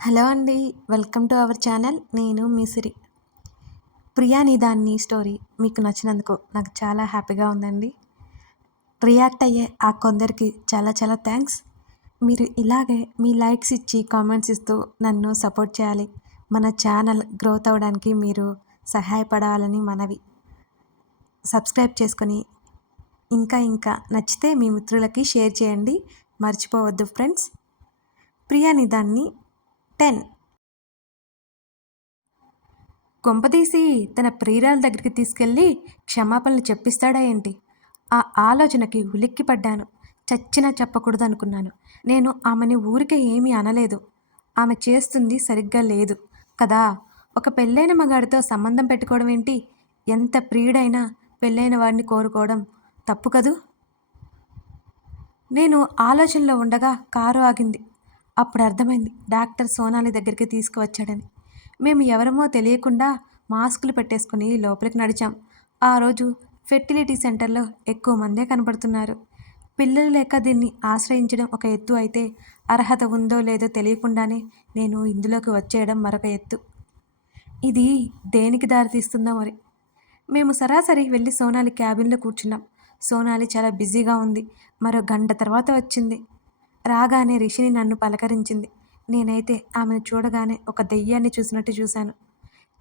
Hello అండి welcome to our channel. నేను మిసిరి Priya నిదాన్ని story మీకు నచ్చినందుకు నాకు చాలా హ్యాపీగా ఉందండి. రియాక్ట్ అయ్యే ఆ కొందరికి చాలా చాలా థ్యాంక్స్. మీరు ఇలాగే మీ లైక్స్ ఇచ్చి కామెంట్స్ ఇస్తూ నన్ను సపోర్ట్ చేయాలి. మన ఛానల్ గ్రోత్ అవ్వడానికి మీరు సహాయపడాలని మనవి. సబ్స్క్రైబ్ చేసుకొని ఇంకా ఇంకా నచ్చితే మీ మిత్రులకి షేర్ చేయండి. మర్చిపోవద్దు ఫ్రెండ్స్. ప్రియా నిదాన్ని టెన్. కొంపదీసి తన ప్రియురాల దగ్గరికి తీసుకెళ్ళి క్షమాపణలు చెప్పిస్తాడా ఏంటి? ఆ ఆలోచనకి ఉలిక్కిపడ్డాను చచ్చినా చెప్పకూడదు అనుకున్నాను నేను ఆమెని ఊరికే ఏమీ అనలేదు. ఆమె చేస్తుంది సరిగ్గా లేదు. కదా ఒక పెళ్ళైన మగాడితో సంబంధం పెట్టుకోవడం ఏంటి? ఎంత ప్రియుడైనా పెళ్ళైన వాడిని కోరుకోవడం తప్పు కదూ? నేను ఆలోచనలో ఉండగా కారు ఆగింది. అప్పుడు అర్థమైంది. డాక్టర్ సోనాలి దగ్గరికి తీసుకువచ్చాడని. మేము ఎవరమో తెలియకుండా మాస్కులు పెట్టేసుకుని లోపలికి నడిచాం. ఆ రోజు ఫెర్టిలిటీ సెంటర్లో ఎక్కువ మందే కనబడుతున్నారు. పిల్లలు లేక దీన్ని ఆశ్రయించడం ఒక ఎత్తు అయితే అర్హత ఉందో లేదో తెలియకుండానే నేను ఇందులోకి వచ్చేయడం మరొక ఎత్తు. ఇది దేనికి దారితీస్తుందో మరి? మేము సరాసరి వెళ్ళి సోనాలి క్యాబిన్లో కూర్చున్నాం. సోనాలి చాలా బిజీగా ఉంది. మరో గంట తర్వాత వచ్చింది. రాగానే రిషిని నన్ను పలకరించింది. నేనైతే ఆమెను చూడగానే ఒక దెయ్యాన్ని చూసినట్టు చూశాను.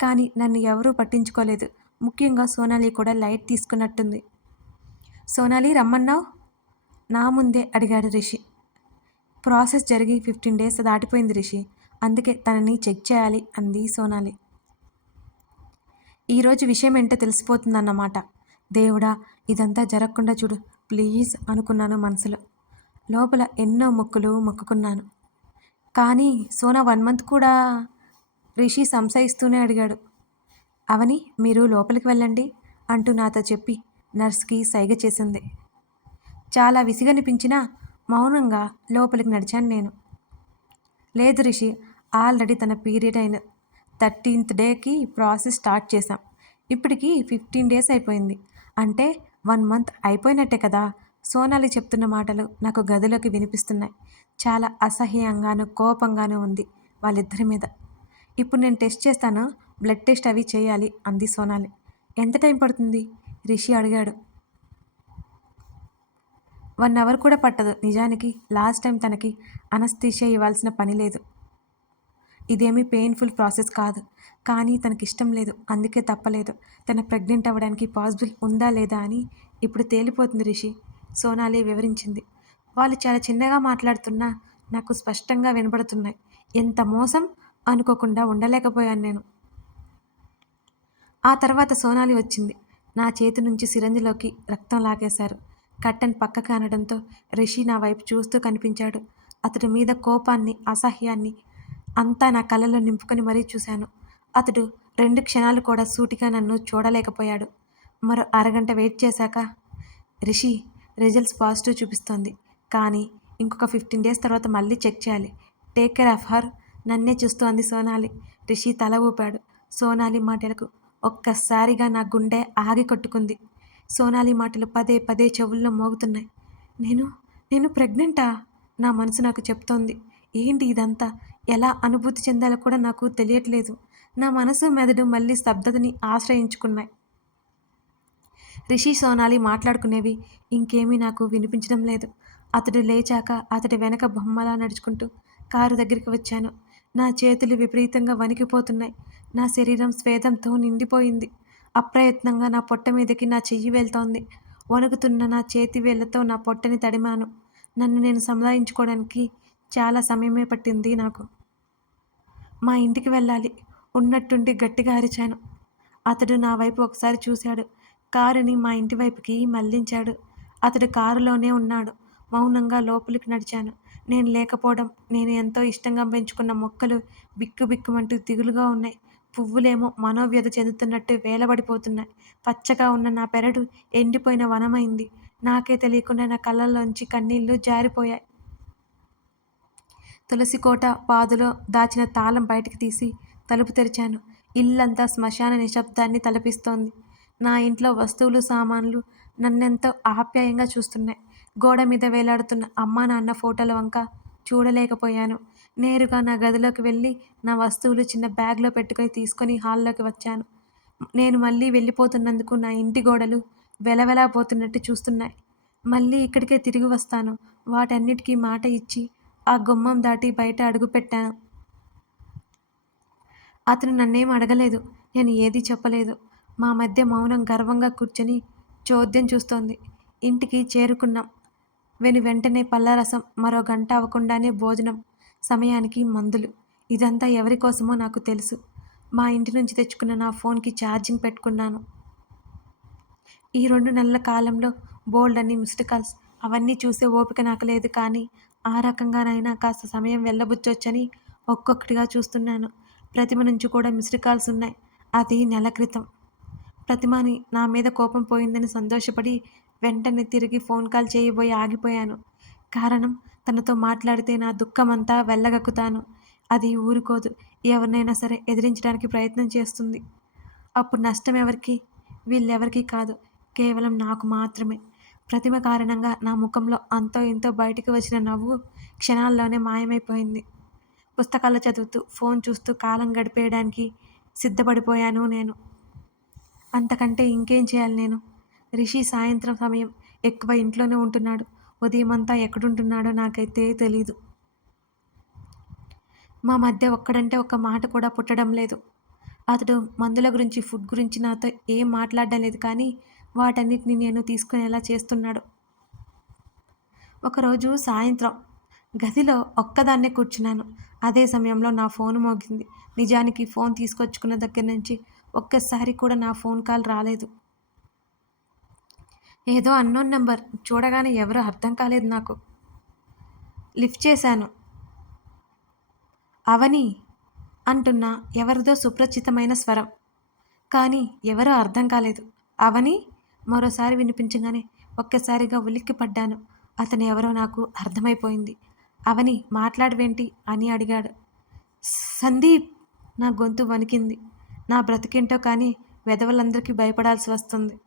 కానీ నన్ను ఎవరూ పట్టించుకోలేదు. ముఖ్యంగా సోనాలి కూడా లైట్ తీసుకున్నట్టుంది. సోనాలి రమ్మన్నావు? నా ముందే అడిగాడు రిషి. ప్రాసెస్ జరిగి ఫిఫ్టీన్ డేస్ దాటిపోయింది రిషి. అందుకే తనని చెక్ చేయాలి అంది సోనాలి. ఈరోజు విషయం ఏంటో తెలిసిపోతుందన్నమాట. దేవుడా ఇదంతా జరగకుండా చూడు. ప్లీజ్ అనుకున్నాను మనసులో. లోపల ఎన్నో మొక్కులు మొక్కుకున్నాను. కానీ సోనా వన్ మంత్ కూడా రిషి సంశయిస్తూనే అడిగాడు. అవని మీరు లోపలికి వెళ్ళండి అంటూ నాతో చెప్పి నర్స్కి సైగ చేసింది. చాలా విసిగనిపించినా మౌనంగా లోపలికి నడిచాను నేను. లేదు రిషి ఆల్రెడీ తన పీరియడ్ అయిన థర్టీన్త్ డేకి ప్రాసెస్ స్టార్ట్ చేశాం. ఇప్పటికి ఫిఫ్టీన్ డేస్ అయిపోయింది. అంటే వన్ మంత్ అయిపోయినట్టే కదా సోనాలి చెప్తున్న మాటలు నాకు గదిలోకి వినిపిస్తున్నాయి. చాలా అసహ్యంగాను కోపంగాను ఉంది వాళ్ళిద్దరి మీద. ఇప్పుడు నేను టెస్ట్ చేస్తాను బ్లడ్ టెస్ట్ అవి చేయాలి అంది సోనాలి. ఎంత టైం పడుతుంది? రిషి అడిగాడు. వన్ అవర్ కూడా పట్టదు నిజానికి. లాస్ట్ టైం తనకి అనస్థీషియా ఇవ్వాల్సిన పని లేదు. ఇదేమీ పెయిన్ఫుల్ ప్రాసెస్ కాదు. కానీ తనకి ఇష్టం లేదు. అందుకే తప్పలేదు. తన ప్రెగ్నెంట్ అవ్వడానికి పాసిబుల్ ఉందా లేదా అని ఇప్పుడు తేలిపోతుంది రిషి. సోనాలి వివరించింది. వాళ్ళు చాలా చిన్నగా మాట్లాడుతున్నా నాకు స్పష్టంగా వినపడుతున్నాయి ఎంత మోసం? అనుకోకుండా ఉండలేకపోయాను నేను. ఆ తర్వాత సోనాలి వచ్చింది. నా చేతి నుంచి సిరంజిలోకి రక్తం లాగేశారు. కట్టన్ పక్కకు అనడంతో రిషి నా వైపు చూస్తూ కనిపించాడు. అతడి మీద కోపాన్ని అసహ్యాన్ని అంతా నా కళ్ళలో నింపుకొని మరీ చూశాను. అతడు రెండు క్షణాలు కూడా సూటిగా నన్ను చూడలేకపోయాడు. మరో అరగంట వెయిట్ చేశాక రిషి రిజల్ట్స్ పాజిటివ్ చూపిస్తోంది. కానీ ఇంకొక ఫిఫ్టీన్ డేస్ తర్వాత మళ్ళీ చెక్ చేయాలి. Take care of her. నన్నే చూస్తూ అంది సోనాలి. రిషి తల ఊపాడు. సోనాలి మాటలకు ఒక్కసారిగా నా గుండె ఆగి కొట్టుకుంది. సోనాలి మాటలు పదే పదే చెవుల్లో మోగుతున్నాయి. నేను నేను ప్రెగ్నెంటా? నా మనసు నాకు చెప్తోంది. ఏంటి ఇదంతా? ఎలా అనుభూతి చెందాలో కూడా నాకు తెలియట్లేదు. నా మనసు మెదడు మళ్ళీ స్తబ్దతని ఆశ్రయించుకున్నాయి. రిషి సోనాలి మాట్లాడుకునేవి ఇంకేమీ నాకు వినిపించడం లేదు. అతడు లేచాక అతడి వెనక బొమ్మలా నడుచుకుంటూ కారు దగ్గరికి వచ్చాను. నా చేతులు విపరీతంగా వణికిపోతున్నాయి. నా శరీరం స్వేదంతో నిండిపోయింది. అప్రయత్నంగా నా పొట్ట మీదకి నా చెయ్యి వెళ్తోంది. వణుకుతున్న నా చేతి వేళ్ళతో నా పొట్టని తడిమాను. నన్ను నేను సంలాయించుకోవడానికి చాలా సమయమే పట్టింది నాకు. మా ఇంటికి వెళ్ళాలి. ఉన్నట్టుండి గట్టిగా అరిచాను. అతడు నా వైపు ఒకసారి చూశాడు. కారుని మా ఇంటి వైపుకి మళ్ళించాడు. అతడు కారులోనే ఉన్నాడు. మౌనంగా లోపలికి నడిచాను. నేను లేకపోవడం నేను ఎంతో ఇష్టంగా పెంచుకున్న మొక్కలు బిక్కు బిక్కుమంటూ దిగులుగా ఉన్నాయి. పువ్వులేమో మనోవ్యధ చెందుతున్నట్టు వేలబడిపోతున్నాయి. పచ్చగా ఉన్న నా పెరడు ఎండిపోయిన వనమైంది. నాకే తెలియకుండా నా కళ్ళల్లోంచి కన్నీళ్ళు జారిపోయాయి. తులసి కోట పాదులో దాచిన తాళం బయటికి తీసి తలుపు తెరిచాను. ఇల్లంతా శ్మశాన నిశ్శబ్దాన్ని తలపిస్తోంది. నా ఇంట్లో వస్తువులు సామాన్లు నన్నెంతో ఆప్యాయంగా చూస్తున్నాయి. గోడ మీద వేలాడుతున్న అమ్మా నాన్న ఫోటోల వంక చూడలేకపోయాను. నేరుగా నా గదిలోకి వెళ్ళి నా వస్తువులు చిన్న బ్యాగ్లో పెట్టుకొని తీసుకొని హాల్లోకి వచ్చాను. నేను మళ్ళీ వెళ్ళిపోతున్నందుకు నా ఇంటి గోడలు వెలవెలా పోతున్నట్టు చూస్తున్నాయి. మళ్ళీ ఇక్కడికే తిరిగి వస్తాను. వాటన్నిటికీ మాట ఇచ్చి ఆ గుమ్మం దాటి బయట అడుగుపెట్టాను అతను నన్నేం అడగలేదు. నేను ఏదీ చెప్పలేదు. మా మధ్య మౌనం గర్వంగా కూర్చొని చోద్యం చూస్తోంది. ఇంటికి చేరుకున్నాం. వెను వెంటనే పళ్ళరసం మరో గంట అవ్వకుండానే భోజనం సమయానికి మందులు. ఇదంతా ఎవరి కోసమో నాకు తెలుసు. మా ఇంటి నుంచి తెచ్చుకున్న నా ఫోన్కి ఛార్జింగ్ పెట్టుకున్నాను. ఈ రెండు నెలల కాలంలో బోల్డ్ అని మిస్డ్ కాల్స్ అవన్నీ చూసే ఓపిక నాకు లేదు కానీ ఆ రకంగానైనా కాస్త సమయం వెళ్ళబుచ్చొచ్చని ఒక్కొక్కటిగా చూస్తున్నాను. ప్రతిమ నుంచి కూడా మిస్డ్ కాల్స్ ఉన్నాయి. అది నెల క్రితం. ప్రతిమాని నా మీద కోపం పోయిందని సంతోషపడి వెంటనే తిరిగి ఫోన్ కాల్ చేయబోయి ఆగిపోయాను. కారణం తనతో మాట్లాడితే నా దుఃఖమంతా వెళ్ళగక్కుతాను అది ఊరుకోదు. ఎవరినైనా సరే ఎదిరించడానికి ప్రయత్నం చేస్తుంది. అప్పుడు నష్టం ఎవరికి? వీళ్ళెవరికి కాదు. కేవలం నాకు మాత్రమే. ప్రతిమ కారణంగా నా ముఖంలో అంతో ఇంతో బయటికి వచ్చిన నవ్వు క్షణాల్లోనే మాయమైపోయింది. పుస్తకాలు చదువుతూ ఫోన్ చూస్తూ కాలం గడిపేయడానికి సిద్ధపడిపోయాను నేను. అంతకంటే ఇంకేం చేయాలి నేను? రిషి సాయంత్రం సమయం ఎక్కువ ఇంట్లోనే ఉంటున్నాడు. ఉదయం అంతా ఎక్కడుంటున్నాడో నాకైతే తెలీదు. మా మధ్య ఒక్కడంటే ఒక్క మాట కూడా పుట్టడం లేదు. అతడు మందుల గురించి ఫుడ్ గురించి నాతో ఏం మాట్లాడడం లేదు కానీ వాటన్నిటిని నేను తీసుకునేలా చేస్తున్నాడు. ఒకరోజు సాయంత్రం గదిలో ఒక్కదాన్నే కూర్చున్నాను. అదే సమయంలో నా ఫోన్ మోగింది. నిజానికి ఫోన్ తీసుకొచ్చుకున్న దగ్గర నుంచి ఒక్కసారి కూడా నా ఫోన్ కాల్ రాలేదు. ఏదో అన్నోన్ నెంబర్. చూడగానే ఎవరో అర్థం కాలేదు నాకు. లిఫ్ట్ చేశాను. అవని అంటున్న ఎవరిదో సుప్రచితమైన స్వరం. కానీ ఎవరో అర్థం కాలేదు. అవని మరోసారి వినిపించగానే ఒక్కసారిగా ఉలిక్కి పడ్డాను. అతను ఎవరో నాకు అర్థమైపోయింది. అవని మాట్లాడవేంటి అని అడిగాడు. సందీప్ నా గొంతు వణికింది. నా బ్రతికేంటో కానీ వెధవలందరికీ భయపడాల్సి వస్తుంది.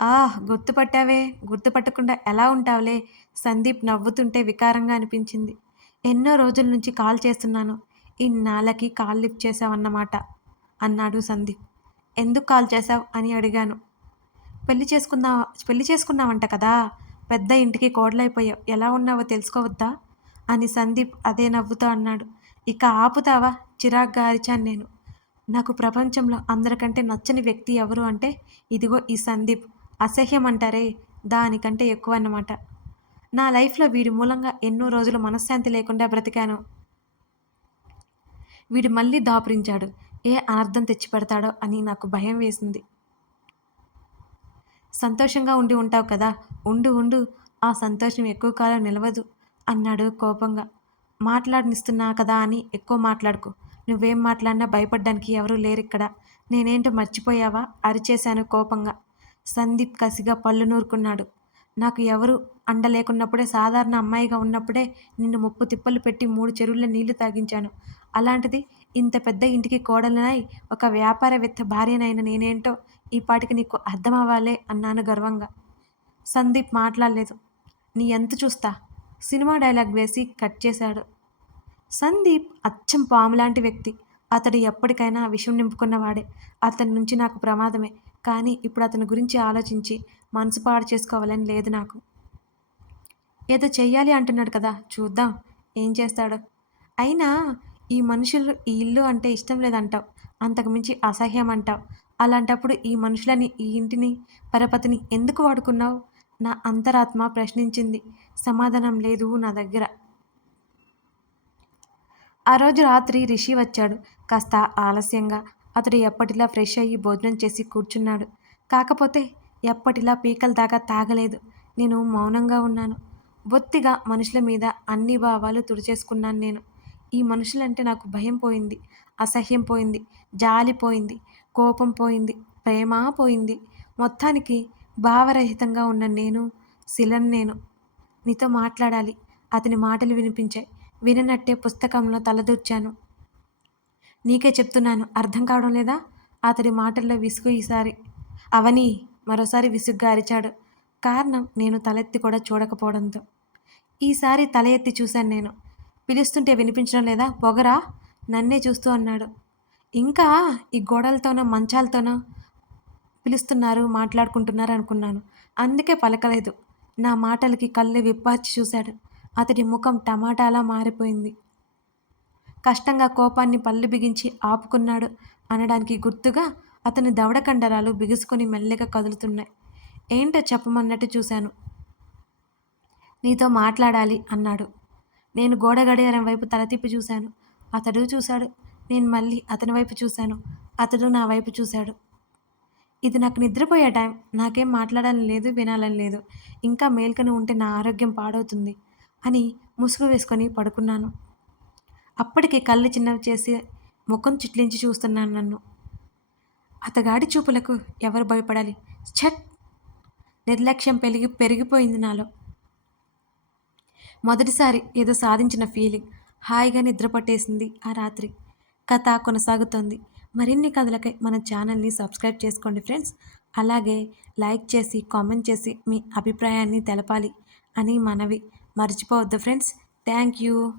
ఆహ్ గుర్తుపట్టావే? గుర్తుపట్టకుండా ఎలా ఉంటావులే? సందీప్ నవ్వుతుంటే వికారంగా అనిపించింది. ఎన్నో రోజుల నుంచి కాల్ చేస్తున్నాను. ఇన్నాళ్ళకి కాల్ లిఫ్ట్ చేసావన్నమాట అన్నాడు సందీప్. ఎందుకు కాల్ చేశావు అని అడిగాను. పెళ్ళి చేసుకున్నా పెళ్ళి చేసుకున్నావంట కదా? పెద్ద ఇంటికి కోడలైపోయావు. ఎలా ఉన్నావో తెలుసుకోవద్దా? అని సందీప్ అదే నవ్వుతూ అన్నాడు. ఇక ఆపుతావా? చిరాగ్గా అరిచాను నేను. నాకు ప్రపంచంలో అందరికంటే నచ్చని వ్యక్తి ఎవరు అంటే ఇదిగో ఈ సందీప్. అసహ్యం అంటారే దానికంటే ఎక్కువ అన్నమాట నా లైఫ్లో వీడి మూలంగా ఎన్నో రోజులు మనశ్శాంతి లేకుండా బ్రతికాను. వీడు మళ్ళీ దాపురించాడు. ఏ అనర్థం తెచ్చిపెడతాడో అని నాకు భయం వేసింది. సంతోషంగా ఉండి ఉంటావు కదా? ఉండు ఉండు. ఆ సంతోషం ఎక్కువ కాలం నిలవదు అన్నాడు కోపంగా. మాట్లాడనిస్తున్నా కదా అని ఎక్కువ మాట్లాడుకో. నువ్వేం మాట్లాడినా భయపడ్డానికి ఎవరూ లేరిక్కడ. నేనేంటో మర్చిపోయావా? అరిచేశాను కోపంగా. సందీప్ కసిగా పళ్ళు నూరుకున్నాడు. నాకు ఎవరు అండ లేకున్నప్పుడే సాధారణ అమ్మాయిగా ఉన్నప్పుడే నిన్ను ముప్పు తిప్పలు పెట్టి మూడు చెరువుల నీళ్ళు తాగించాను. అలాంటిది ఇంత పెద్ద ఇంటికి కోడలనై ఒక వ్యాపారవేత్త భార్యనైన నేనేంటో ఈ పాటికి నీకు అర్థమవ్వాలే అన్నాను గర్వంగా. సందీప్ మాట్లాడలేదు. నీ ఎంత చూస్తా? సినిమా డైలాగ్ వేసి కట్ చేశాడు. సందీప్ అచ్చం పాములాంటి వ్యక్తి. అతడు ఎప్పటికైనా విషం నింపుకున్నవాడే. అతని నుంచి నాకు ప్రమాదమే. కానీ ఇప్పుడు అతని గురించి ఆలోచించి మనసు పాడు చేసుకోవాలని లేదు నాకు. ఏదో చెయ్యాలి అంటున్నాడు కదా చూద్దాం. ఏం చేస్తాడో? అయినా ఈ మనుషులు ఈ ఇల్లు అంటే ఇష్టం లేదంటావు. అంతకుమించి అసహ్యం అంటావు. అలాంటప్పుడు ఈ మనుషులని ఈ ఇంటిని పరపతిని ఎందుకు వాడుకున్నావు? నా అంతరాత్మ ప్రశ్నించింది. సమాధానం లేదు నా దగ్గర. ఆ రోజు రాత్రి రిషి వచ్చాడు. కాస్త ఆలస్యంగా అతడు ఎప్పటిలా ఫ్రెష్ అయ్యి భోజనం చేసి కూర్చున్నాడు. కాకపోతే ఎప్పటిలా పీకల దాకా తాగలేదు. నేను మౌనంగా ఉన్నాను. బొత్తిగా మనుషుల మీద అన్ని భావాలు తుడిచేసుకున్నాను నేను. ఈ మనుషులంటే నాకు భయం పోయింది అసహ్యం పోయింది జాలి పోయింది కోపం పోయింది ప్రేమ పోయింది. మొత్తానికి భావరహితంగా ఉన్న నేను శిలన్ నేను. నీతో మాట్లాడాలి. అతని మాటలు వినిపించాయి. విననట్టే పుస్తకంలో తలదూర్చాను. నీకే చెప్తున్నాను అర్థం కావడం లేదా? అతడి మాటల్లో విసుగు ఈసారి. అవని మరోసారి విసుగ్గా అరిచాడు. కారణం నేను తలెత్తి కూడా చూడకపోవడంతో. ఈసారి తల ఎత్తి చూశాను నేను. పిలుస్తుంటే వినిపించడం లేదా? పొగరా? నన్నే చూస్తూ అన్నాడు. ఇంకా ఈ గోడలతోనో మంచాలతోనో పిలుస్తున్నారు మాట్లాడుకుంటున్నారు అనుకున్నాను. అందుకే పలకలేదు. నా మాటలకి కళ్ళు విప్పార్చి చూశాడు. అతడి ముఖం టమాటాలా మారిపోయింది. కష్టంగా కోపాన్ని పళ్ళు బిగించి ఆపుకున్నాడు అనడానికి గుర్తుగా అతని దవడ కండరాలు బిగుసుకొని మెల్లగా కదులుతున్నాయి. ఏంటో చెప్పమన్నట్టు చూశాను. నీతో మాట్లాడాలి అన్నాడు. నేను గోడ గడియారం వైపు తల తిప్పి చూశాను. అతడు చూశాడు. నేను మళ్ళీ అతని వైపు చూశాను. అతడు నా వైపు చూశాడు. ఇది నాకు నిద్రపోయే టైం. నాకేం మాట్లాడాలని లేదు వినాలని లేదు. ఇంకా మేల్కొని ఉంటే నా ఆరోగ్యం పాడవుతుంది. అని ముసుగు వేసుకొని పడుకున్నాను. అప్పటికే కళ్ళు చిన్నవి చేసి ముఖం చిట్లించి చూస్తున్నాను నన్ను. అతగాడి చూపులకు ఎవరు భయపడాలి? ఛట్! నిర్లక్ష్యం పెరిగి పెరిగిపోయింది నాలో. మొదటిసారి ఏదో సాధించిన ఫీలింగ్. హాయిగా నిద్ర పట్టేసింది ఆ రాత్రి. కథ కొనసాగుతోంది. మరిన్ని కథలకై మన ఛానల్ని సబ్స్క్రైబ్ చేసుకోండి ఫ్రెండ్స్. అలాగే లైక్ చేసి కామెంట్ చేసి మీ అభిప్రాయాన్ని తెలపాలి అని మనవి. మర్చిపోవద్దు ఫ్రెండ్స్. Thank you.